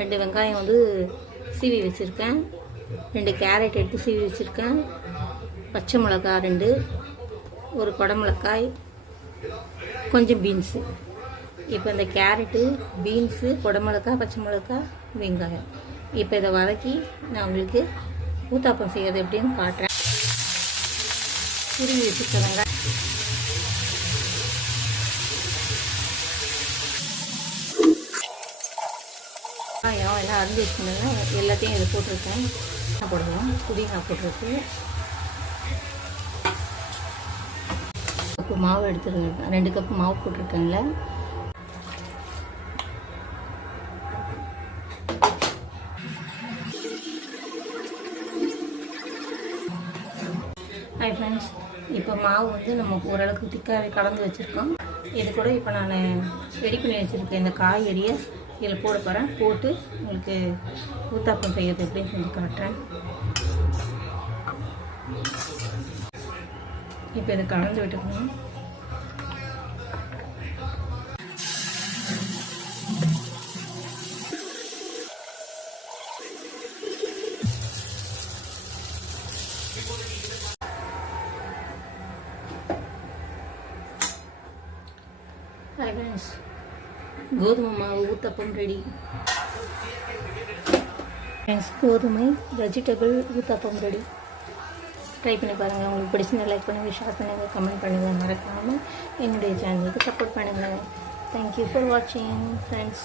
2 வெங்காயம் வந்து சீவி வச்சுருக்கேன், 2 கேரட் எடுத்து சீவி வச்சுருக்கேன், பச்சை மிளகாய் 2, ஒரு குடமிளகாய், கொஞ்சம் பீன்ஸு. இப்போ இந்த கேரட்டு, பீன்ஸு, குடமிளகாய், பச்சை மிளகாய், வெங்காயம் இப்போ இதை வதக்கி நான் உங்களுக்கு ஊத்தாப்பம் செய்கிறது எப்படின்னு காட்டுறேன். துருவி வச்சுருக்க வெங்காயம் எல்லாம் அரிஞ்சு வச்சுருந்தேங்க, எல்லாத்தையும் இதை போட்டிருக்கேன். போடுவோம், புதினா போட்டிருக்கு. கப்பு மாவு எடுத்துருக்கேன், 2 கப்பு மாவு போட்டிருக்கேன்ல. ஹாய் ஃப்ரெண்ட்ஸ், இப்போ மாவு வந்து நம்ம ஓரளவுக்கு திக்காகவே கலந்து வச்சுருக்கோம். இது கூட இப்போ நான் ரெடி பண்ணி வச்சுருக்கேன் இந்த காய்கறியை இதில் போட போகிறேன். போட்டு உங்களுக்கு ஊத்தாப்பம் செய்கிறது எப்படின்னு சொல்லி காட்டுறேன். இப்போ இதை கலந்து விட்டுக்கணும். ஹாய் ஃப்ரெண்ட்ஸ், கோதுமை மாவு ஊத்தப்பம் ரெடி. ஃப்ரெண்ட்ஸ், கோதுமை வெஜிடபிள் ஊத்தப்பம் ரெடி. ட்ரை பண்ணி பாருங்கள். உங்களுக்கு பிடிச்சிருந்தா லைக் பண்ணுங்கள், ஷேர் பண்ணுங்கள், கமெண்ட் பண்ணுங்கள். மறக்காமல் என்னுடைய சேனலுக்கு சப்போர்ட் பண்ணுங்கள். தேங்க்யூ ஃபார் வாட்சிங் ஃப்ரெண்ட்ஸ்.